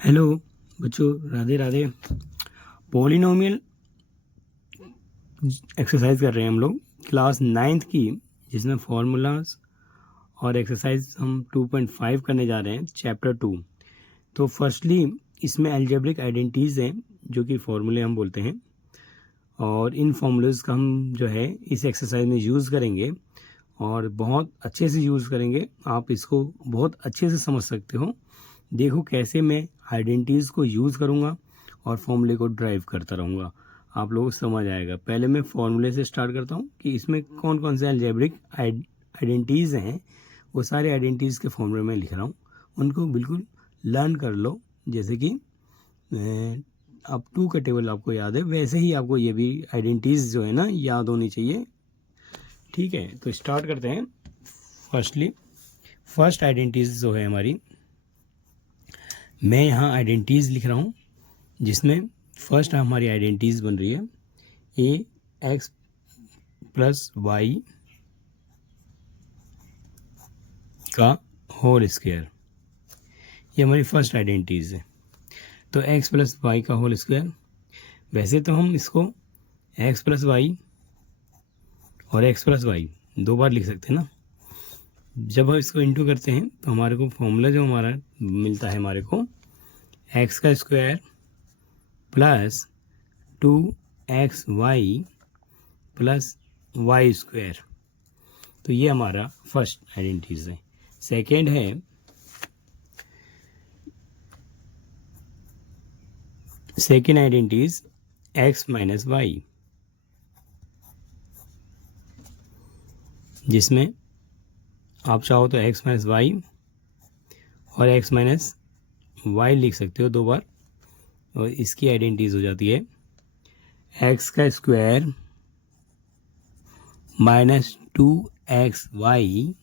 Hello बच्चों, Radhe Radhe. Polynomial exercise कर रहे हैं हम लोग क्लास नाइन्थ की, जिसमें फॉर्मूलाज और एक्सरसाइज हम 2.5 करने जा रहे हैं, चैप्टर 2। तो फर्स्टली इसमें अलजेब्रिक आइडेंटिटीज़ हैं जो कि फॉर्मूले हम बोलते हैं, और इन फॉर्मूलेज का हम जो है इस एक्सरसाइज में यूज़ करेंगे और बहुत अच्छे से यूज़ करेंगे। आप इसको बहुत अच्छे से समझ सकते हो। देखो कैसे मैं आइडेंटिटीज़ को यूज़ करूँगा और फॉर्मूले को ड्राइव करता रहूँगा, आप लोगों को समझ आएगा। पहले मैं फॉर्मूले से स्टार्ट करता हूँ कि इसमें कौन कौन से अलजेब्रिक आइडेंटिटीज़ हैं। वो सारे आइडेंटिटीज़ के फॉर्मूले में लिख रहा हूँ, उनको बिल्कुल लर्न कर लो। जैसे कि अब 2 का टेबल आपको याद है, वैसे ही आपको ये भी आइडेंटिटीज़ जो है ना याद होनी चाहिए। ठीक है, तो स्टार्ट करते हैं। फर्स्ट आइडेंटिटीज़ जो है हमारी, मैं यहाँ आइडेंटिटीज़ लिख रहा हूँ, जिसमें फर्स्ट हमारी आइडेंटिटीज़ बन रही है ए एक्स प्लस वाई का होल स्क्वायर। ये हमारी फर्स्ट आइडेंटिटीज़ है। तो एक्स प्लस वाई का होल स्क्वायर, वैसे तो हम इसको एक्स प्लस वाई और एक्स प्लस वाई 2 बार लिख सकते हैं ना। जब हम इसको इंटू करते हैं तो हमारे को फॉर्मूला जो हमारा मिलता है, हमारे को एक्स का square plus 2xy plus y square. तो ये हमारा फर्स्ट आइडेंटिटीज है। सेकेंड है second identities x minus y, जिसमें आप चाहो तो एक्स माइनस वाई और एक्स माइनस वाई लिख सकते हो 2 बार, और इसकी आइडेंटिटीज हो जाती है एक्स का square minus 2xy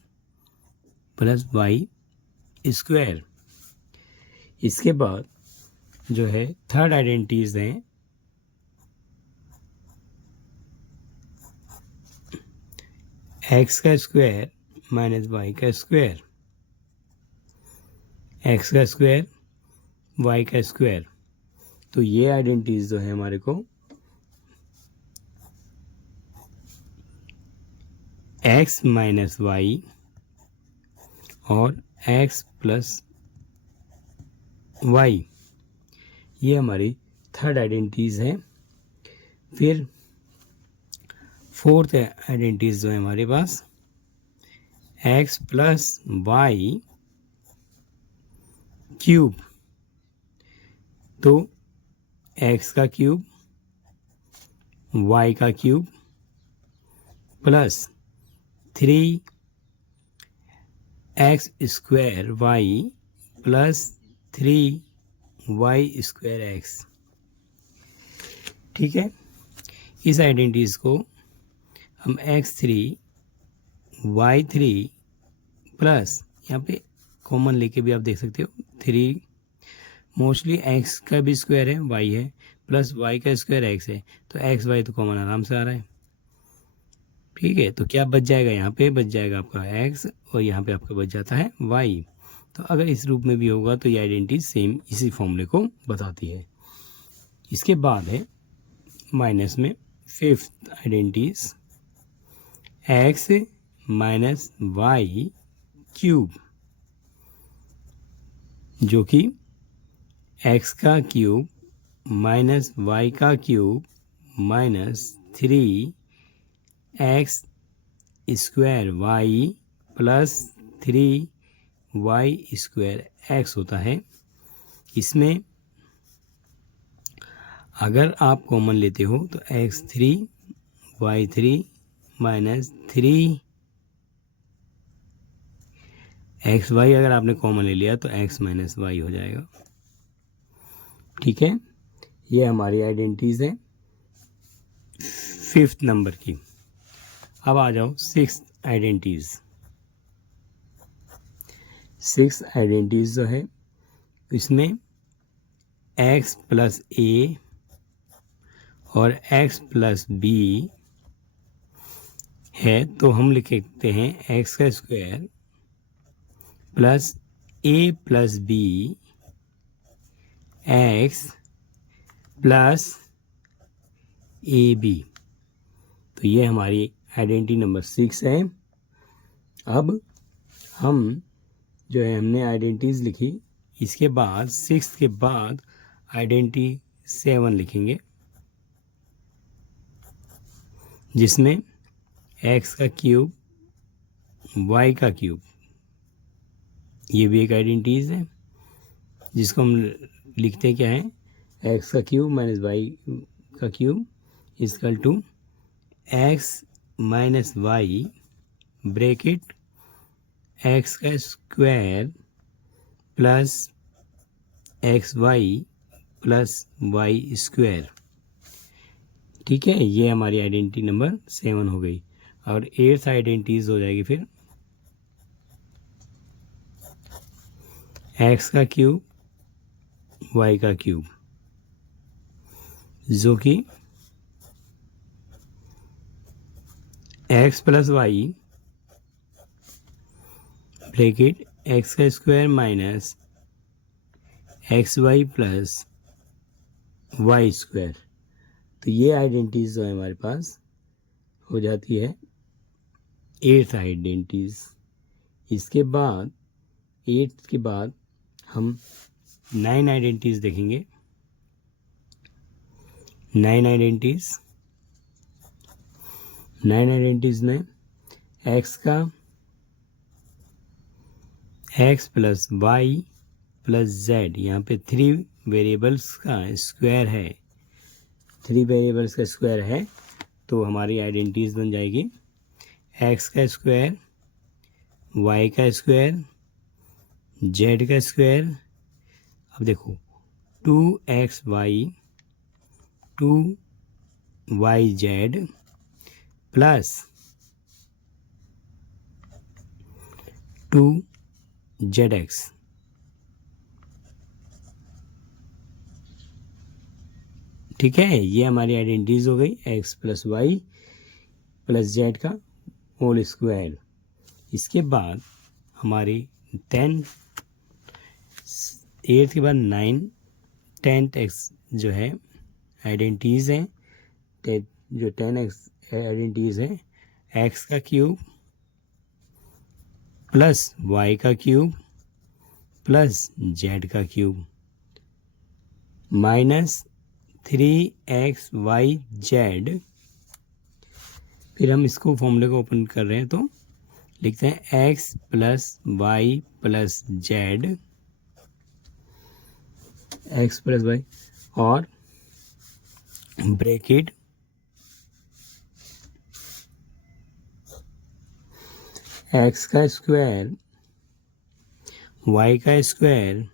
plus y square. इसके बाद जो है थर्ड आइडेंटिटीज हैं एक्स का स्क्वायर माइनस वाई का स्क्वायर, एक्स का स्क्वायर वाई का स्क्वायर। तो ये आइडेंटिटीज जो है हमारे को एक्स माइनस वाई और एक्स प्लस वाई, ये हमारी थर्ड आइडेंटिटीज है। फिर फोर्थ आइडेंटिटीज जो है हमारे पास एक्स प्लस वाई क्यूब। तो एक्स का क्यूब वाई का cube plus 3x square y plus 3y square x. ठीक है, इस आइडेंटिटीज को हम x3 y3 प्लस, यहाँ पे कॉमन लेके भी आप देख सकते हो 3, मोस्टली x का भी स्क्वायर है y है, प्लस y का स्क्वायर x है, तो x y तो कॉमन आराम से आ रहा है। ठीक है, तो क्या बच जाएगा, यहाँ पे बच जाएगा आपका x और यहाँ पे आपका बच जाता है y। तो अगर इस रूप में भी होगा तो ये आइडेंटिटी सेम इसी फॉर्मूले को बताती है। इसके बाद है माइनस में fifth identities x minus y cube, जो कि एक्स का क्यूब माइनस वाई का cube minus 3x square y plus 3y square x होता है। इसमें अगर आप कॉमन लेते हो तो x3 y3 माइनस 3xy, अगर आपने कॉमन ले लिया तो x माइनस वाई हो जाएगा। ठीक है, ये हमारी आइडेंटिटीज है फिफ्थ नंबर की। अब आ जाओ सिक्स्थ आइडेंटिटीज। सिक्स आइडेंटिटीज जो है इसमें x प्लस ए और x प्लस बी है, तो हम लिखते हैं x का स्क्वायर प्लस ए प्लस बी एक्स प्लस ए बी। तो ये हमारी आइडेंटिटी नंबर 6 है। अब हम जो है हमने आइडेंटिटीज लिखी, इसके बाद 6 के बाद आइडेंटिटी 7 लिखेंगे, जिसमें एक्स का क्यूब वाई का क्यूब, ये भी एक आइडेंटिटीज है, जिसको हम लिखते क्या है, एक्स का क्यूब माइनस वाई का cube equal to x minus y bracket x का square plus x y plus y square. ठीक है, ये हमारी आइडेंटिटी नंबर 7 हो गई। और 8th आइडेंटिटीज हो जाएगी फिर एक्स का क्यूब वाई का क्यूब, जो कि x plus y bracket x का square minus x y plus y square. तो ये आइडेंटिटीज जो है हमारे पास हो जाती है 8th आइडेंटिटीज। इसके बाद 8th के बाद हम 9 आइडेंटिटीज देखेंगे। 9 आइडेंटिटीज में x plus y plus z, यहाँ पे 3 वेरिएबल्स का स्क्वायर है, 3 वेरिएबल्स का स्क्वायर है, तो हमारी आइडेंटिटीज बन जाएगी एक्स का स्क्वायर वाई का स्क्वायर जेड का स्क्वायर। अब देखो 2xy 2yz प्लस 2zx। ठीक है, ये हमारी आइडेंटिटीज हो गई x plus y plus z का होल स्क्वायर। इसके बाद हमारी 8th के बाद 9 10th एक्स जो है आइडेंटिटीज हैं, जो 10 एक्स आइडेंटिटीज हैं, एक्स का क्यूब प्लस वाई का क्यूब प्लस जेड का क्यूब माइनस 3xyz। फिर हम इसको फॉर्मूले को ओपन कर रहे हैं तो लिखते हैं x plus y plus z, x plus y और ब्रैकेट एक्स का स्क्वायर वाई का स्क्वायर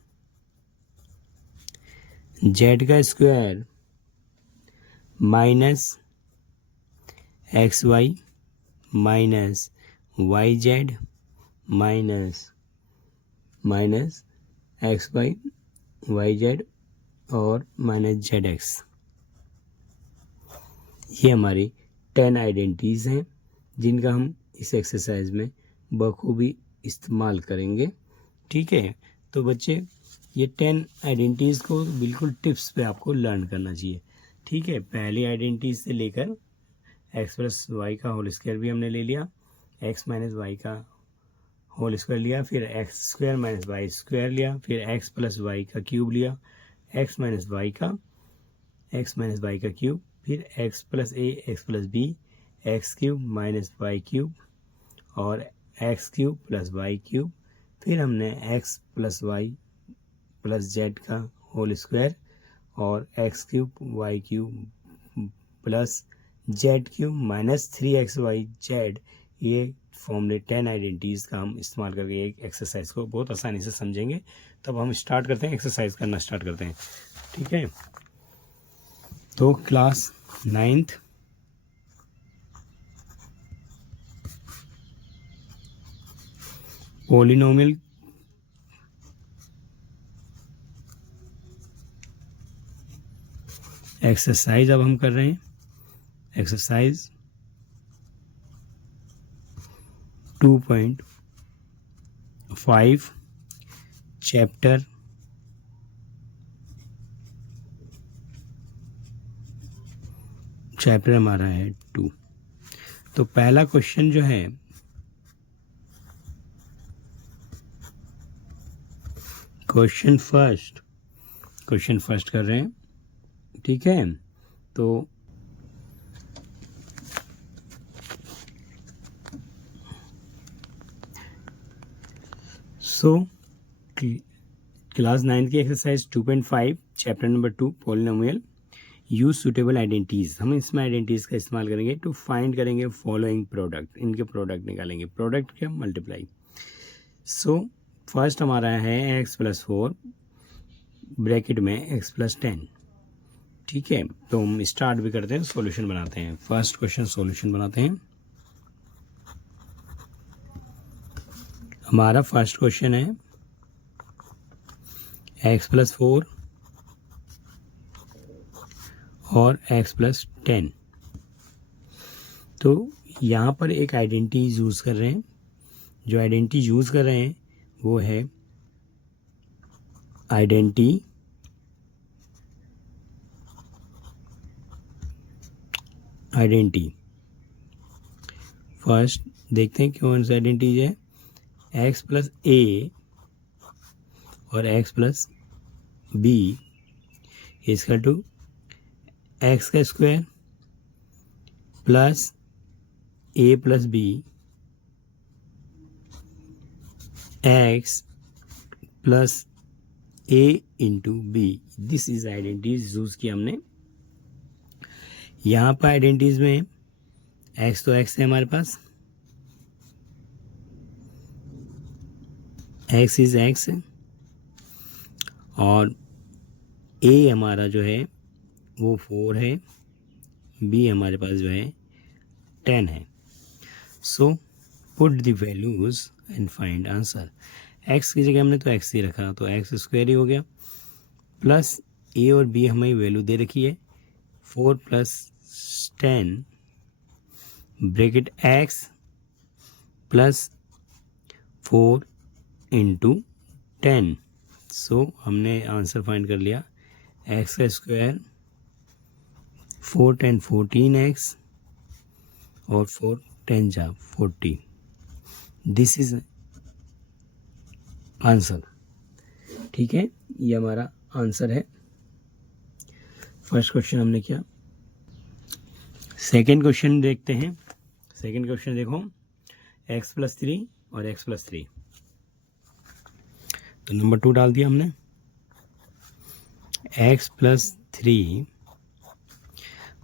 जेड का square minus x y minus y z minus x y y z और माइनस जेड एक्स। ये हमारी 10 आइडेंटिटीज़ हैं, जिनका हम इस एक्सरसाइज में बखूबी इस्तेमाल करेंगे। ठीक है, तो बच्चे ये 10 आइडेंटिटीज़ को बिल्कुल टिप्स पे आपको लर्न करना चाहिए। ठीक है, पहली आइडेंटिटीज से लेकर एक्स प्लस वाई का होल स्क्वायर भी हमने ले लिया, एक्स माइनस वाई का होल स्क्वायर लिया, फिर x square minus y square लिया, फिर एक्स प्लस वाई का क्यूब लिया, एक्स माइनस वाई का क्यूब, फिर x plus a x plus B x cube minus y cube और x cube plus y cube, फिर हमने x plus y plus z का होल स्क्वायर और x cube y cube plus z cube minus 3xyz। ये फॉर्मूले 10 identities का हम इस्तेमाल करके एक एक्सरसाइज को बहुत आसानी से समझेंगे। तब हम स्टार्ट करते हैं, एक्सरसाइज करना स्टार्ट करते हैं। ठीक है, तो क्लास 9th पॉलिनोमियल एक्सरसाइज अब हम कर रहे हैं। एक्सरसाइज 2.5 चैप्टर चैप्टर हमारा है 2। तो पहला क्वेश्चन जो है क्वेश्चन फर्स्ट कर रहे हैं, ठीक है। तो क्लास 9 की exercise 2.5 chapter number 2 polynomial use suitable identities. हम इसमें आइडेंटिटीज का इस्तेमाल करेंगे टू फाइंड करेंगे फॉलोइंग प्रोडक्ट, इनके प्रोडक्ट निकालेंगे। प्रोडक्ट क्या? मल्टीप्लाई। सो फर्स्ट हमारा है x+4 ब्रैकेट में x+10, ठीक है। तो हम स्टार्ट भी करते हैं, सॉल्यूशन बनाते हैं। फर्स्ट क्वेश्चन सॉल्यूशन बनाते हैं। हमारा फर्स्ट क्वेश्चन है x+4 और x+10। तो यहाँ पर एक आइडेंटिटी यूज़ कर रहे हैं। जो आइडेंटिटी यूज़ कर रहे हैं वो है आइडेंटिटी। फर्स्ट देखते हैं कौन सा आइडेंटिटी है। x+a और x+b इसका to x² plus a+b x plus a into b। This is identities use किया हमने। यहाँ पर आइडेंटिटीज में x तो x है हमारे पास, x इज x है, और a हमारा जो है वो 4 है, b हमारे पास जो है 10 है। So put the values and find answer. x की जगह हमने तो x ही रखा, तो x² ही हो गया, प्लस a और b हमें वैल्यू दे रखी है 4 + 10 ब्रैकेट x प्लस 4 इंटू 10। सो हमने आंसर फाइंड कर लिया। x² 4 10 14x और 4 10 जा 40। दिस इज आंसर, ठीक है। ये हमारा आंसर है। फर्स्ट क्वेश्चन हमने किया। सेकेंड क्वेश्चन देखते हैं। सेकेंड क्वेश्चन देखो, x+3 और x+3। तो नंबर 2 डाल दिया हमने। x+3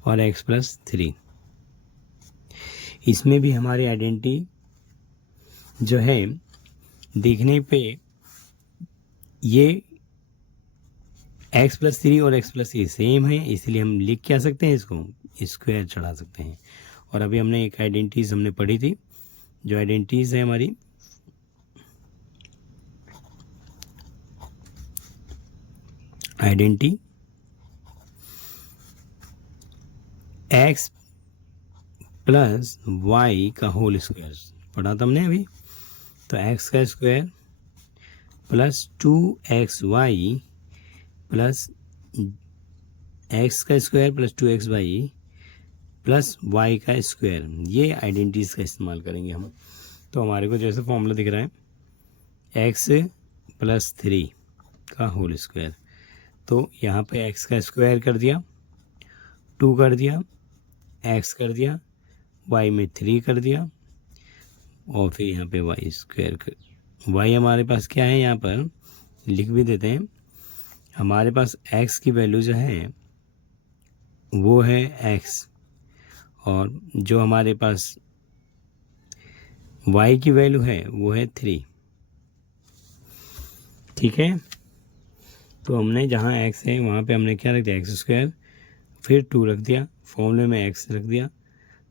और x+3, इसमें भी हमारी आइडेंटिटी जो है देखने पे ये x+3 और x+3 सेम है, इसलिए हम लिख क्या सकते हैं, इसको स्क्वायर चढ़ा सकते हैं। और अभी हमने एक आइडेंटिटीज हमने पढ़ी थी, जो आइडेंटिटीज है हमारी आइडेंटिटी x प्लस y का होल स्क्वायर पढ़ा था हमने अभी। तो x का square plus 2xy plus x का square plus 2xy plus y का स्क्वायर, ये आइडेंटिटीज का इस्तेमाल करेंगे हम। तो हमारे को जैसे फॉर्मूला दिख रहा है x+3 का होल स्क्वायर, तो यहाँ पे x का स्क्वायर कर दिया, 2 कर दिया, x कर दिया, y में 3 कर दिया, और फिर यहाँ पे y²। y हमारे पास क्या है, यहाँ पर लिख भी देते हैं। हमारे पास x की वैल्यू जो है वो है x, और जो हमारे पास y की वैल्यू है वो है 3, ठीक है। तो हमने जहाँ x है वहाँ पे हमने क्या रख दिया, x², फिर 2 रख दिया, फॉर्मूले में x रख दिया,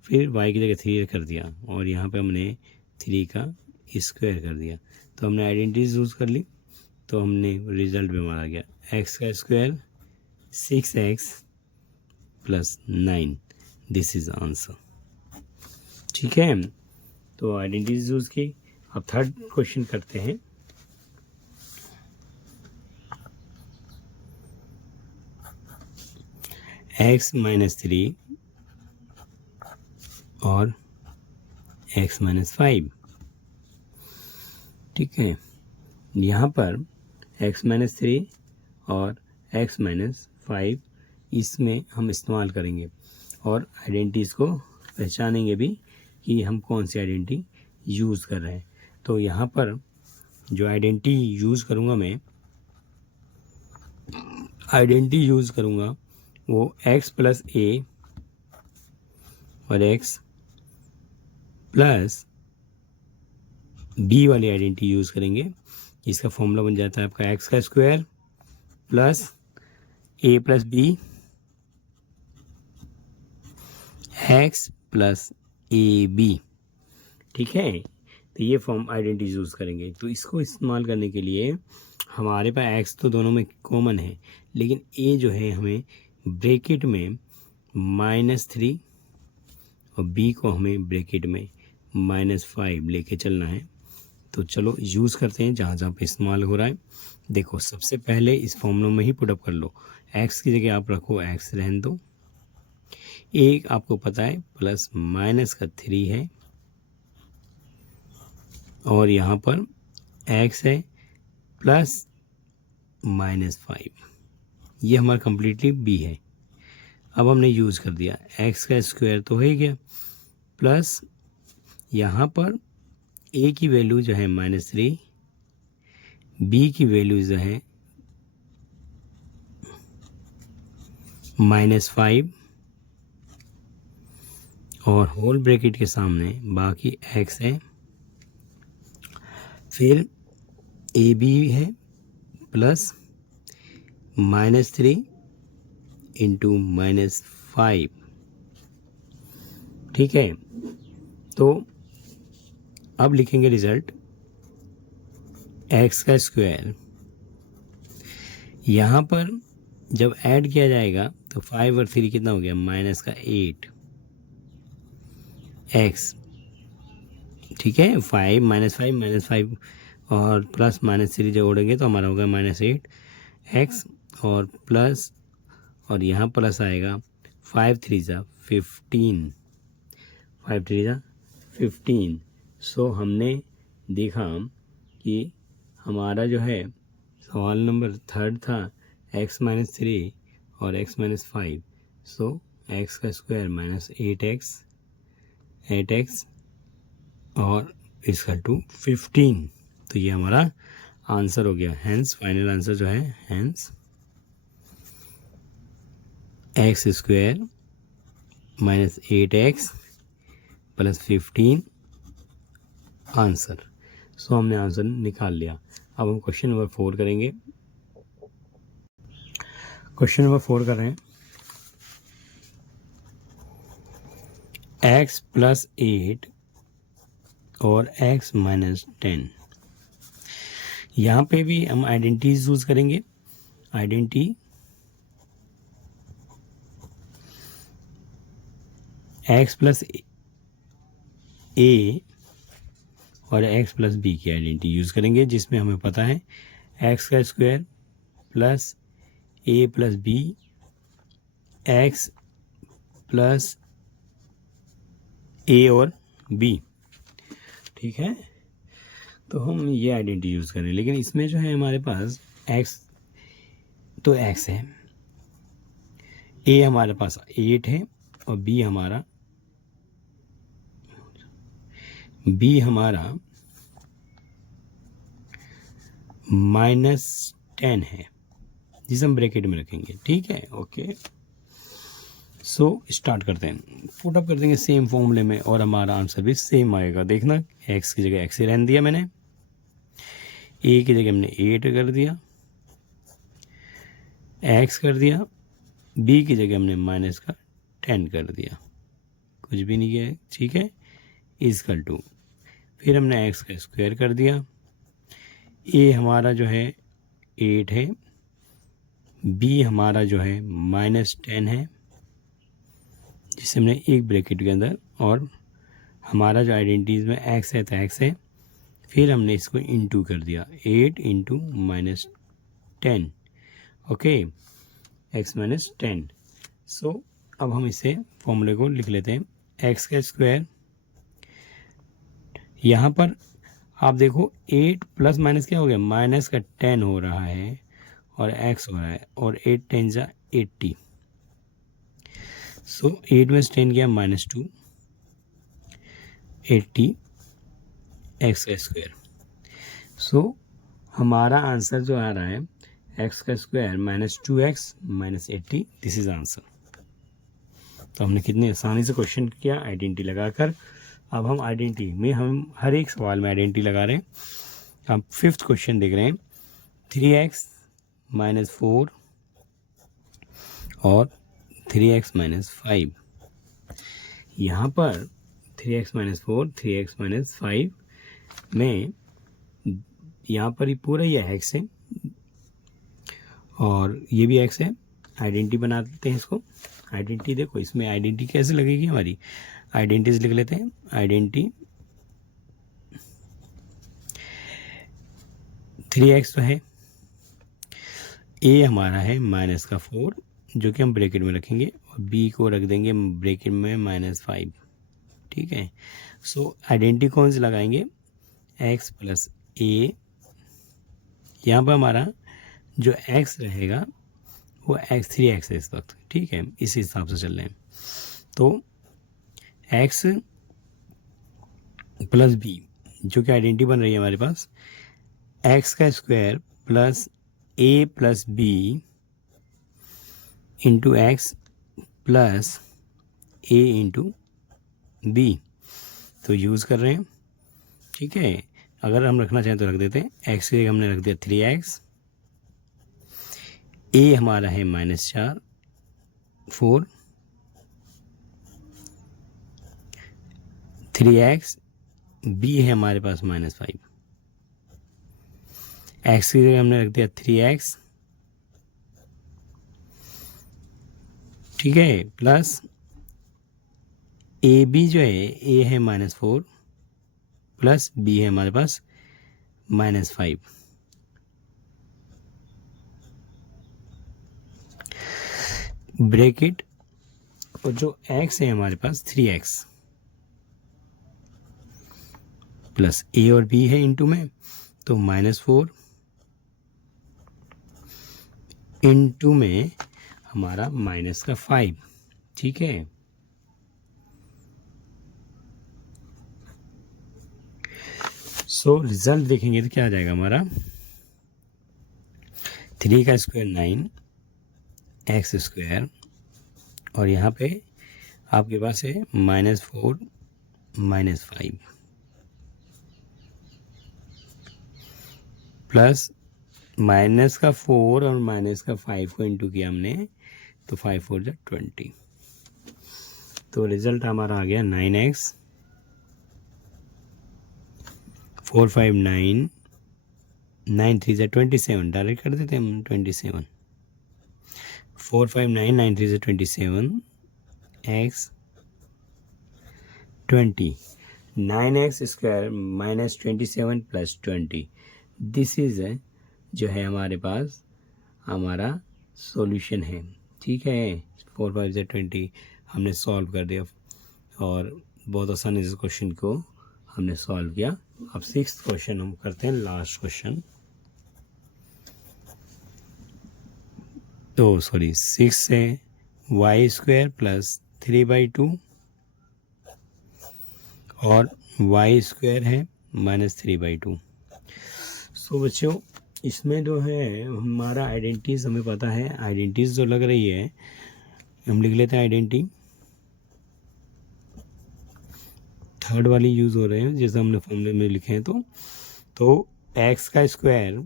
फिर y की जगह 3 कर दिया, और यहाँ पे हमने 3 का स्क्वायर कर दिया। तो हमने आइडेंटिटीज यूज़ कर ली, तो हमने रिजल्ट में हमारा गया x का square 6x + 9। This is answer, ठीक है। तो आइडेंटिटीज यूज़ की। अब थर्ड क्वेश्चन करते हैं। x - 3 और x माइनस 5। ठीक है, यहाँ पर x माइनस 3 और x माइनस 5 इसमें हम इस्तेमाल करेंगे और आइडेंटिटीज़ को पहचानेंगे भी कि हम कौन सी आइडेंटिटी यूज़ कर रहे हैं। तो यहाँ पर जो आइडेंटिटी यूज़ करूँगा मैं, आइडेंटिटी यूज़ करूँगा वो x प्लस a और x प्लस b वाली आइडेंटिटी यूज़ करेंगे। इसका फॉर्मूला बन जाता है आपका x का square plus a plus b x plus A B. ठीक है, तो ये फॉर्म आइडेंटिटी यूज़ करेंगे। तो इसको इस्तेमाल करने के लिए हमारे पास x तो दोनों में कॉमन है, लेकिन a जो है हमें ब्रैकेट में -3 और b को हमें ब्रैकेट में -5 लेके चलना है। तो चलो यूज़ करते हैं जहाँ जहाँ पे इस्तेमाल हो रहा है। देखो, सबसे पहले इस फॉर्मूला में ही पुटअप कर लो। x की जगह आप रखो x रहने दो, एक आपको पता है प्लस माइनस का 3 है और यहाँ पर x है प्लस -5, ये हमारा कम्प्लीटली b है। अब हमने यूज़ कर दिया, x का स्क्वायर तो हो ही गया प्लस यहाँ पर a की वैल्यू जो है -3, b की वैल्यू जो है -5 और होल ब्रैकेट के सामने बाकी x है, फिर ए बी है प्लस -3 इंटू -5। ठीक है, तो अब लिखेंगे रिजल्ट x का स्क्वायर। यहाँ पर जब ऐड किया जाएगा तो 5 और 3 कितना हो गया, माइनस का 8 x। ठीक है, 5 -5 और प्लस -3 जोड़ेंगे तो हमारा होगा -8 x और प्लस, और यहाँ प्लस आएगा 5 3 जा 15, 5 3 जा 15। सो हमने देखा कि हमारा जो है सवाल नंबर 3 था x माइनस 3 और x माइनस 5। सो x का स्क्वायर -8x और इसका टू 15। तो ये हमारा आंसर हो गया। हैंस फाइनल आंसर जो है hence x square -8x plus 15 answer. So हमने आंसर निकाल लिया। अब हम क्वेश्चन नंबर 4 करेंगे। क्वेश्चन नंबर 4 कर रहे हैं, x प्लस 8 और x माइनस 10। यहाँ पे भी हम आइडेंटिटीज यूज करेंगे। आइडेंटिटी x प्लस a और x प्लस b की आइडेंटिटी यूज़ करेंगे, जिसमें हमें पता है x का square plus a plus b x plus a और b। ठीक है, तो हम ये आइडेंटिटी यूज़ करें, लेकिन इसमें जो है हमारे पास x तो x है, a हमारे पास 8 है और b हमारा -10 है, जिसे हम ब्रैकेट में रखेंगे। ठीक है, ओके। सो स्टार्ट करते हैं, पुट अप कर देंगे सेम फॉर्मूले में और हमारा आंसर भी सेम आएगा। देखना, x की जगह x ही रहने दिया मैंने, a की जगह हमने 8 कर दिया, x कर दिया, b की जगह हमने माइनस का 10 कर दिया, कुछ भी नहीं किया। ठीक है, इजकल टू, फिर हमने x का स्क्वायर कर दिया, a हमारा जो है 8 है, b हमारा जो है -10 है, जिसे हमने एक ब्रैकेट के अंदर, और हमारा जो आइडेंटिटीज में x है तो x है, फिर हमने इसको इंटू कर दिया 8 इंटू -10। Okay, x -10। सो अब हम इसे फॉर्मूले को लिख लेते हैं। एक्स का स्क्वायर, यहाँ पर आप देखो 8 प्लस माइनस क्या हो गया, माइनस का 10 हो रहा है और x हो रहा है, और 8 10 जा 80, सो 8 में 10 गया -2, 80 एक्स का स्क्वायर। सो हमारा आंसर जो आ रहा है एक्स का square -2x -80, this is answer. तो हमने कितनी आसानी से क्वेश्चन किया आइडेंटिटी लगाकर। अब हम आइडेंटिटी में हम हर एक सवाल में आइडेंटिटी लगा रहे हैं। अब 5th क्वेश्चन देख रहे हैं, 3x -4 और 3x -5। यहाँ पर 3x -4 3x -5 में यहाँ पर ही पूरा ये x है और ये भी x है। आइडेंटिटी बना देते हैं इसको। आइडेंटिटी देखो, इसमें आइडेंटिटी कैसे लगेगी हमारी, आइडेंटिटीज लिख लेते हैं। आइडेंटिटी 3x तो है, a हमारा है -4 जो कि हम ब्रैकेट में रखेंगे, और b को रख देंगे ब्रैकेट में -5, ठीक है। सो आइडेंटिटी कौन सी लगाएंगे, x + a। यहाँ पर हमारा जो x रहेगा वो 3x है इस वक्त, ठीक है, इस हिसाब से चल रहे हैं। तो x + b जो कि आइडेंटिटी बन रही है हमारे पास, x का square plus a + b into x plus a into b, तो यूज़ कर रहे हैं, ठीक है। अगर हम रखना चाहें तो रख देते हैं। x के हमने रख दिया 3x, a हमारा है -4 3x, b है हमारे पास -5, x की जगह हमने रख दिया 3x, ठीक है, प्लस ए बी जो है, a है -4 प्लस b है हमारे पास -5। ब्रैकेट, और जो x है हमारे पास 3x प्लस a और b है इंटू में, तो -4 इंटू में हमारा -5, ठीक है। सो रिजल्ट देखेंगे तो क्या आ जाएगा हमारा, 3 का स्क्वायर 9 एक्स स्क्वायर, और यहाँ पे आपके पास है -4 -5 प्लस -4 और -5 को इंटू किया हमने, तो 5 4 जा 20। तो रिजल्ट हमारा आ गया 9x 4 5 9 9 3 जा 27, डायरेक्ट कर देते हैं हम 27। 4 5 9 9 3 जा 27 x 20 9x square -27 + 20, this is जो है हमारे पास हमारा सॉल्यूशन है, ठीक है। 4 5 जा 20 हमने सॉल्व कर दिया और बहुत आसानी से क्वेश्चन को हमने सॉल्व किया। अब 6th क्वेश्चन हम करते हैं, लास्ट क्वेश्चन। तो सॉरी 6 है y² + 3/2 और y² है -3/2। सो बच्चों, इसमें जो है हमारा आइडेंटिटीज हमें पता है, आइडेंटिटीज जो लग रही है हम लिख लेते हैं। आइडेंटिटी थर्ड वाली यूज़ हो रहे हैं जैसे हमने फॉर्मूले में लिखे हैं। तो x का स्क्वायर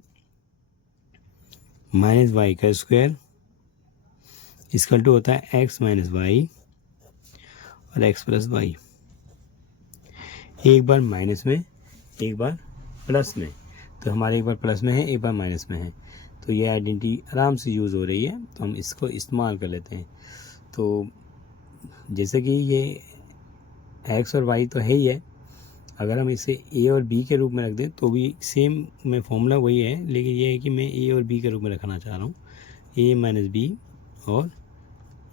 -y का स्क्वायर इसका टू होता है x - y और x + y, एक बार माइनस में एक बार प्लस में, तो हमारे एक बार प्लस में है एक बार माइनस में है, तो ये आइडेंटिटी आराम से यूज़ हो रही है, तो हम इसको इस्तेमाल कर लेते हैं। तो जैसे कि ये x और y तो है ही है, अगर हम इसे a और b के रूप में रख दें तो भी सेम में फॉर्मूला वही है, लेकिन ये है कि मैं a और b के रूप में रखना चाह रहा हूँ, a - b और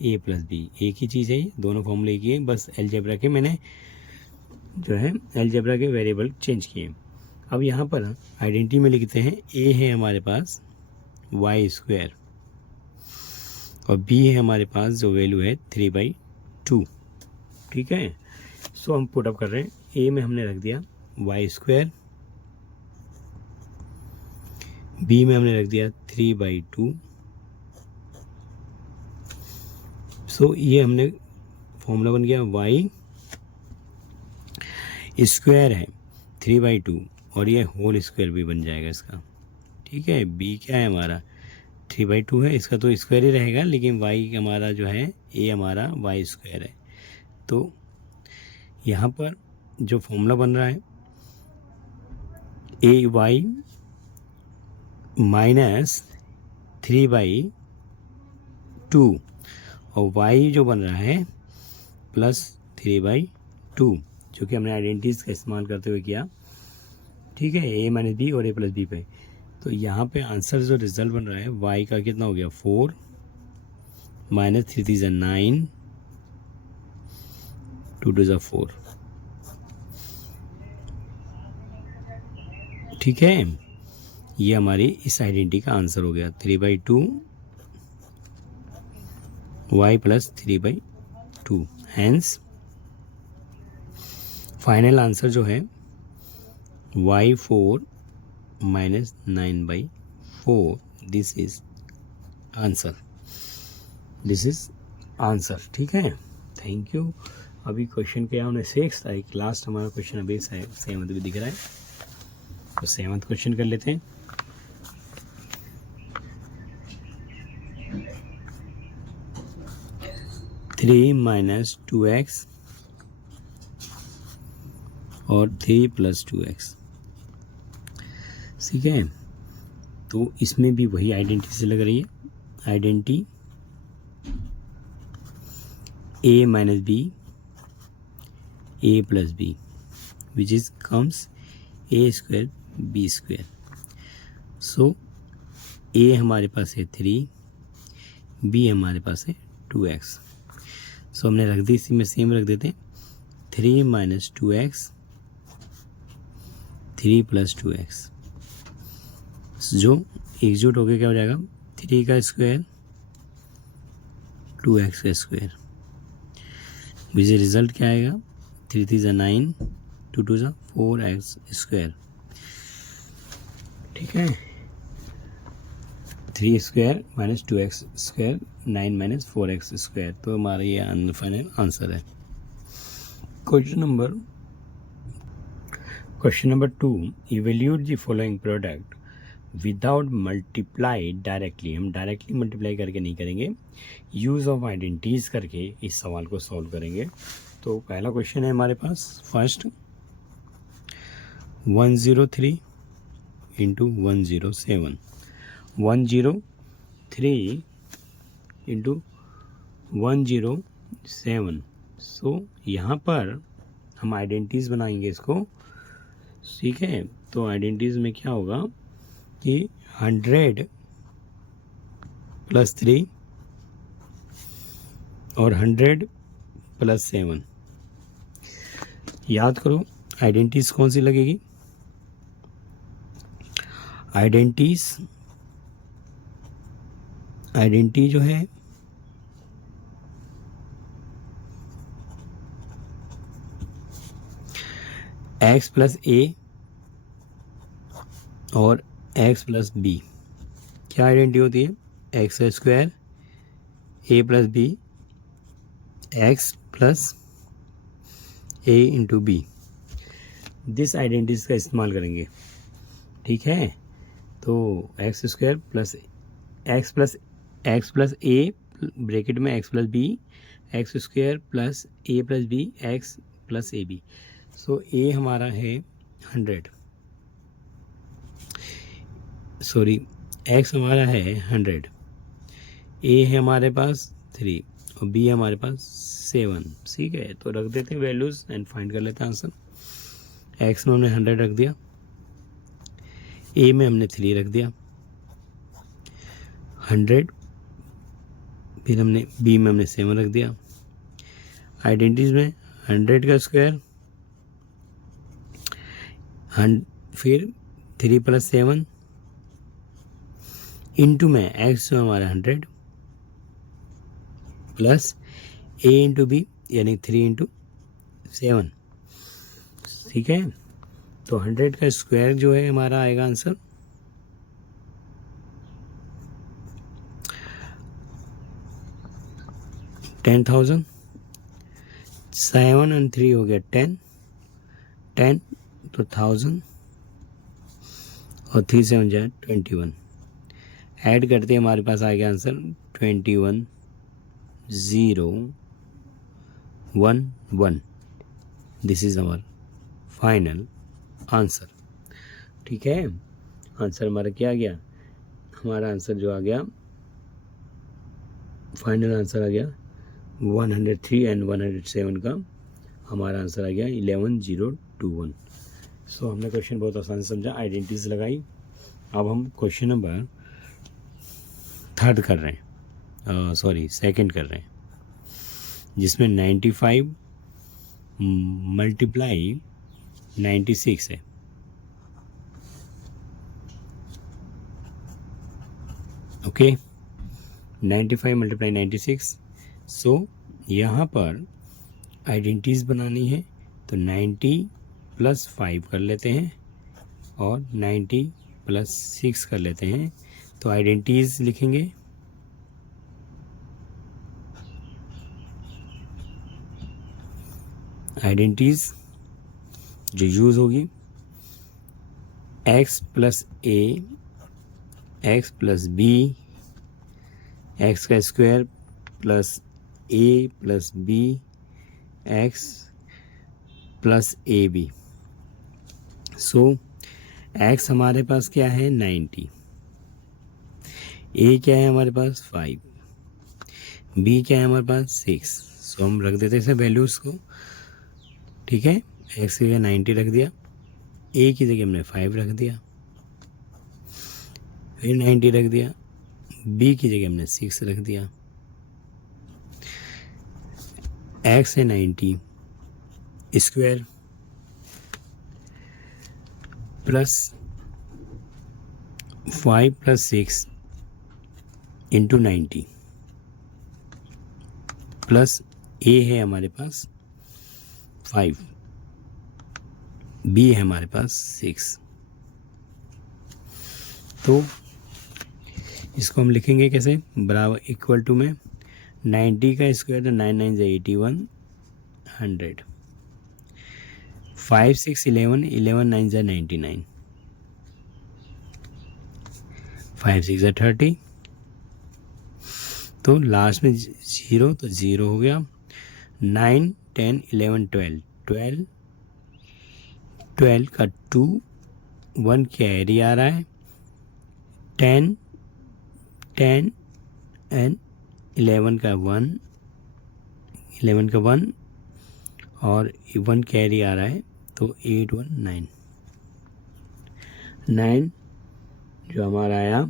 ए प्लस बी, एक ही चीज़ है, ये दोनों फॉर्मूले एक ही है, बस अलजेब्रा के मैंने जो है अलजेब्रा के वेरिएबल चेंज किए। अब यहाँ पर आइडेंटिटी में लिखते हैं ए है हमारे पास वाई स्क्वायर और बी है हमारे पास जो वैल्यू है 3/2। ठीक है, सो हम पुट अप कर रहे हैं। ए में हमने रख दिया वाई स्क्वायर, बी में हमने रख दिया 3/2। सो ये हमने फॉर्मूला बन गया, वाई स्क्वायर है 3/2 और ये होल स्क्वायर भी बन जाएगा इसका। ठीक है, बी क्या है हमारा 3/2 है, इसका तो स्क्वायर ही रहेगा, लेकिन वाई हमारा जो है ए हमारा वाई स्क्वायर है। तो यहाँ पर जो फॉर्मूला बन रहा है ए वाई माइनस 3/2 और वाई जो बन रहा है प्लस 3/2, जो कि हमने आइडेंटिटीज का इस्तेमाल करते हुए किया। ठीक है, ए माइनस बी और ए प्लस बी पे। तो यहाँ पे आंसर जो रिजल्ट बन रहा है वाई का कितना हो गया 4 माइनस 3 3 = 9, 2 2 = 4। ठीक है, ये हमारी इस आइडेंटिटी का आंसर हो गया 3/2 y plus 3/2। Hence final answer जो है y4 minus 9/4, this is answer, this is answer. ठीक है, थैंक यू। अभी क्वेश्चन क्या हमने 6th, एक लास्ट हमारा क्वेश्चन अभी 7th भी दिख रहा है, तो 7th क्वेश्चन कर लेते हैं। थ्री माइनस 2x और 3 + 2x। ठीक है, तो इसमें भी वही आइडेंटिटी से लग रही है, identity a minus B a plus B which is comes a square b square. So a हमारे पास है 3, b हमारे पास है 2x। सो हमने रख दी, इसी में सेम रख देते हैं 3 माइनस 2x 3 + 2x, जो एकजुट होकर क्या हो जाएगा 3 का स्क्वायर 2x का स्क्वायर, विच रिजल्ट क्या आएगा 3 3 = 9, 2 2 = 4x स्क्वायर। ठीक है, 3 square minus 2x square 9 minus 4x square, तो हमारा ये फाइनल आंसर है। Question number 2, evaluate the following product without multiply directly. हम डायरेक्टली मल्टीप्लाई करके नहीं करेंगे, यूज़ ऑफ आइडेंटिटीज करके इस सवाल को सॉल्व करेंगे। तो पहला क्वेश्चन है हमारे पास, फर्स्ट 103 × 107, 103 × 107। सो यहाँ पर हम आइडेंटिटीज बनाएंगे इसको। ठीक है, तो आइडेंटिटीज में क्या होगा कि 100 + 3 और 100 + 7। याद करो आइडेंटिटीज कौन सी लगेगी, आइडेंटिटी जो है x + a और x + b। क्या आइडेंटिटी होती है x square a + b x + a × b। This identities का इस्तेमाल करेंगे। ठीक है, तो x square plus x + a bracket में x + b x square plus a + b x + ab। So a हमारा है 100, सॉरी x हमारा है 100, a है हमारे पास 3 और b हमारे पास 7। ठीक है, तो रख देते हैं वैल्यूज एंड फाइंड कर लेते हैं आंसर। x में हमने 100 रख दिया, a में हमने 3 रख दिया, 100 फिर हमने बी में हमने 7 रख दिया। आइडेंटिटीज में 100 का स्क्वायर, फिर 3 + 7 इंटू में एक्स जो हमारा 100 प्लस ए इंटू बी यानी 3 × 7। ठीक है, तो 100 का स्क्वायर जो है हमारा आएगा आंसर 10,000। 7 और 3 हो गया 10 तो 1000 और 3 से 7 जाए 21। ऐड करते हमारे पास आ गया answer 21,011। This is our final answer. ठीक है, आंसर हमारा क्या आ गया, हमारा आंसर जो आ गया फाइनल आंसर आ गया 103 एंड 107 का हमारा आंसर आ गया 11,021। सो हमने क्वेश्चन बहुत आसान समझा, आइडेंटिटीज लगाई। अब हम क्वेश्चन नंबर 3 कर रहे हैं, सेकंड कर रहे हैं, जिसमें 95 × 96 है। ओके, 95 × 96। सो यहाँ पर आइडेंटिटीज बनानी है तो 90 + 5 कर लेते हैं और 90 + 6 कर लेते हैं। तो आइडेंटिटीज लिखेंगे, आइडेंटिटीज जो यूज होगी x + a x + b x का square plus a + b x + ab। So x हमारे पास क्या है 90, a क्या है हमारे पास 5, b क्या है हमारे पास 6। सो हम रख देते हैं वैल्यूज को। ठीक है, x की जगह 90 रख दिया, a की जगह हमने 5 रख दिया, फिर 90 रख दिया, b की जगह हमने 6 रख दिया। x है 90 square plus 5 + 6 into 90 plus a है हमारे पास 5, b है हमारे पास 6। तो इसको हम लिखेंगे कैसे, बराबर इक्वल टू में 90 का स्क्वायर तो 9 9 = 81 100, 5 6 11 11 9 = 99, 5 6 = 30। तो लास्ट में 0 तो 0 हो गया, 9 10 11 12 12 का 2 1 कैरी आ रहा है, 10 10 एंड 11 का 1 और 1 कैरी आ रहा है तो 8 1 9 9 जो हमारा आया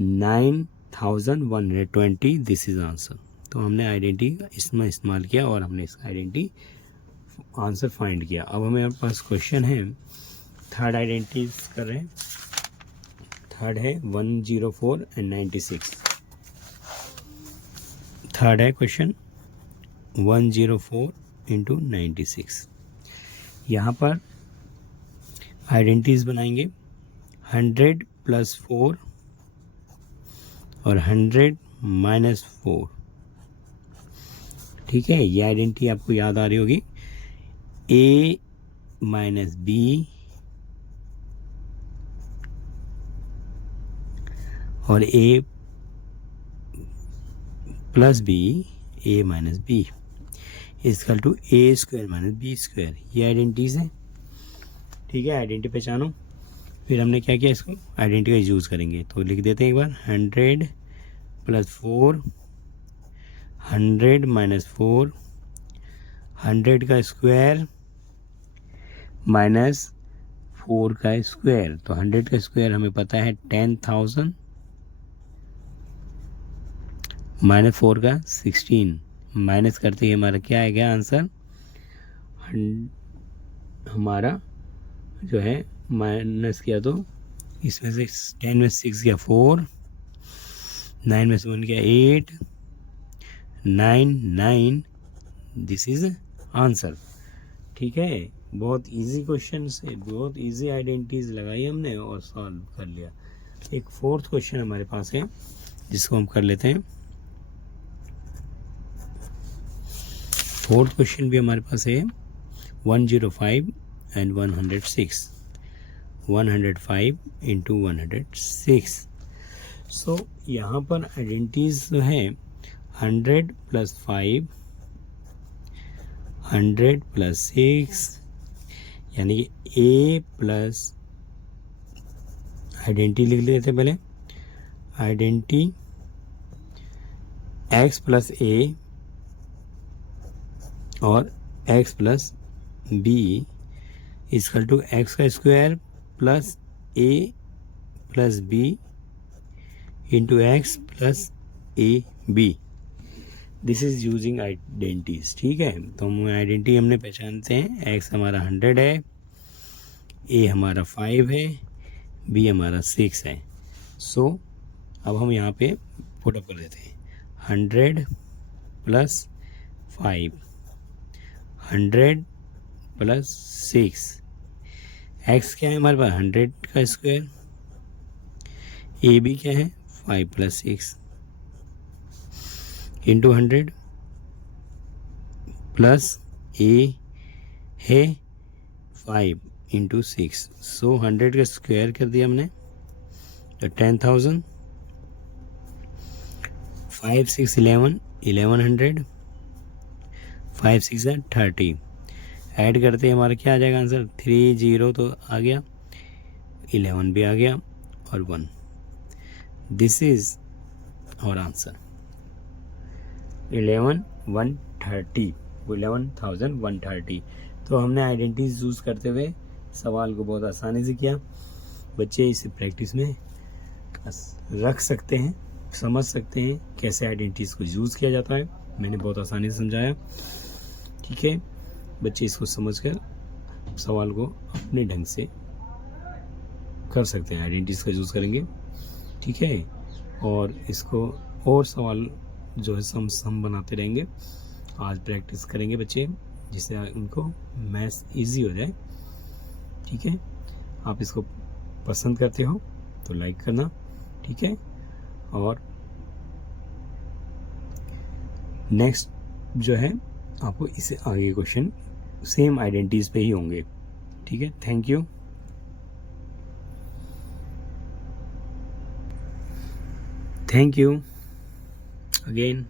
9,120। This is answer. तो हमने आइडेंटिटी इसमें इस्तेमाल किया और हमने इसका आइडेंटिटी आंसर फाइंड किया। अब हमें पास क्वेश्चन है, थर्ड आइडेंटिटी कर रहे हैं। थर्ड है 104 एंड 96। थर्ड है क्वेश्चन 104 × 96। यहाँ पर आइडेंटिटीज बनाएंगे 100 + 4 और 100 - 4। ठीक है, ये आइडेंटिटी आपको याद आ रही होगी, a - b और a + b a - b equal to a² - b²। ये आइडेंटिटीज है। ठीक है, आइडेंटिटी पहचानो। फिर हमने क्या किया, इसको आइडेंटिटी का यूज़ करेंगे तो लिख देते हैं एक बार 100 + 4 100 - 4 100 का स्क्वायर माइनस 4 का स्क्वायर। तो 100 का स्क्वायर हमें पता है 10,000 -4 का 16, माइनस करते ही हमारा क्या आएगा आंसर, हमारा जो है माइनस किया तो इसमें से 10 में 6 गया 4, 9 में से 1 गया 8, 9, दिस इज आंसर। ठीक है, बहुत इजी क्वेश्चन से बहुत इजी आइडेंटिटीज लगाई हमने और सॉल्व कर लिया। एक फोर्थ क्वेश्चन हमारे पास है जिसको हम कर लेते हैं। फोर्थ क्वेश्चन भी हमारे पास है 105 एंड 106, 105 इंटू 106। सो यहाँ पर आइडेंटिटीज जो है 100 प्लस 5, 100 प्लस 6, यानी कि ए प्लस आइडेंटिटी लिख लेते हैं पहले, आइडेंटिटी एक्स प्लस ए और x plus b equal to x का square plus A plus b into x plus A b. This is using identities. ठीक है, तो हम आइडेंटिटी हमने पहचानते हैं, एक्स हमारा 100 है, ए हमारा 5 है, बी हमारा 6 है। सो अब हम यहाँ पे पुटअप कर देते हैं 100 प्लस 5, 100 प्लस 6, एक्स क्या है हमारे पास 100 का स्क्वायर, ए बी क्या है 5 प्लस 6 इंटू 100 प्लस ए है 5 इंटू 6। सो 100 का स्क्वायर कर दिया हमने तो 10,000, 5 6 11, 1100, 5 6 है 30। ऐड करते हमारा क्या आ जाएगा आंसर, 30 तो आ गया, 11 भी आ गया और 1। दिस इज और आंसर 11,130। तो हमने आइडेंटिटीज यूज़ करते हुए सवाल को बहुत आसानी से किया। बच्चे इसे प्रैक्टिस में रख सकते हैं, समझ सकते हैं कैसे आइडेंटिटीज को यूज़ किया जाता है। मैंने बहुत आसानी से समझाया। ठीक है, बच्चे इसको समझकर सवाल को अपने ढंग से कर सकते हैं, आइडेंटिटीज का यूज़ करेंगे। ठीक है, और इसको और सवाल जो है हम बनाते रहेंगे। आज प्रैक्टिस करेंगे बच्चे, जिससे उनको मैथ्स इजी हो जाए। ठीक है, आप इसको पसंद करते हो तो लाइक करना। ठीक है, और नेक्स्ट जो है आपको इससे आगे क्वेश्चन सेम आइडेंटिटीज पे ही होंगे। ठीक है, thank you. Thank you again.